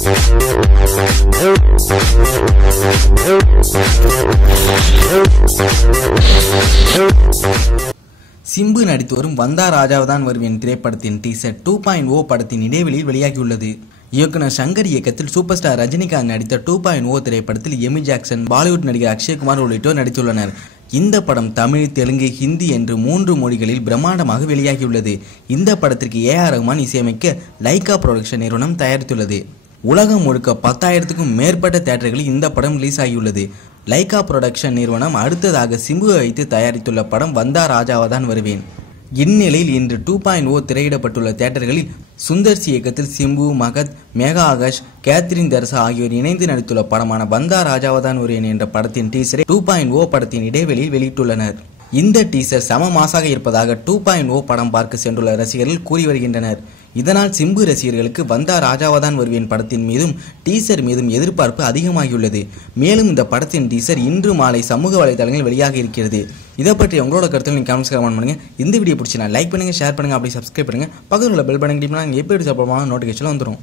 சிம்பு நடித்து வரும் வந்தா ராஜாவதான் வருவேன் திரைப்படத்தின் டீசர் 2.0 படத்தின் இடைவெளியில் வெளியாகியுள்ளது. இயக்குனர் சங்கர் இயக்கத்தில் சூப்பர் ஸ்டார் ரஜினிகாந்த் நடித்த 2.0 திரைப்படத்தில் எமி ஜாக்சன், பாலிவுட் நடிகர் அக்ஷய்குமார் உள்ளிட்டோர் நடித்துள்ளனர். இந்த படம் தமிழ், தெலுங்கு, ஹிந்தி என்று 3 மொழிகளில் பிரம்மாண்டமாக வெளியாகியுள்ளது. இந்த படத்திற்கு AR ரஹ்மான் இசையமைக்க லைகா புரொடக்ஷன் நிறுவனம் தயாரித்துள்ளது. உலகம் முழுக்க 10,000க்கும் மேற்பட்ட தியேட்டர்களில் இந்த படம் ரிலீஸ் ஆகியுள்ளது. லைகா புரொடக்ஷன் நிறுவனம் அடுத்ததாக சிம்புவை வைத்து தயாரித்துள்ள படம் வந்தா ராஜாவதான் வருவேன். இந்நிலையில் இன்று 2.0 திரையிடப்பட்டுள்ள தியேட்டர்களில் சுந்தர் சி இயக்கத்தில் சிம்பு, மகத், மேகா ஆகாஷ், கேத்ரின் தர்சா ஆகியோர் இணைந்து நடித்துள்ள படமான வந்தா ராஜாவதான் வருவேன் என்ற படத்தின் டீசரை 2.0 படத்தின் இடைவெளியில் வெளியிட்டுள்ளனர். இந்த டீசர் சம மாசாக இருப்பதாக 2.0 படம் பார்க்க சென்றுள்ள ரசிகர்கள் கூறி வருகின்றனர். இதனால் சிம்பு ரசிகர்களுக்கு வந்தா ராஜாவதான் வருவேன் படத்தின் மீதும் டீசர் மீதும் எதிர்பார்ப்பு அதிகமாகியுள்ளது. மேலும் இந்த படத்தின் டீசர் இன்று மாலை சமூக வலைதளங்களில் வெளியாக இருக்கிறது. இதை பற்றி உங்களோட கருத்துக்கள் நீங்கள் கமெண்ட்ஸ் பண்ணுங்க. இந்த வீடியோ பிடிச்சினா லைக் பண்ணுங்க, ஷேர் பண்ணுங்க, அப்படி சப்ஸ்கிரைப் பண்ணுங்க. பக்கத்தில் உள்ள பெல் பட்டன் கிளிக் பண்ணா எப்போ நோட்டிஃபிகேஷன் வந்துடும்.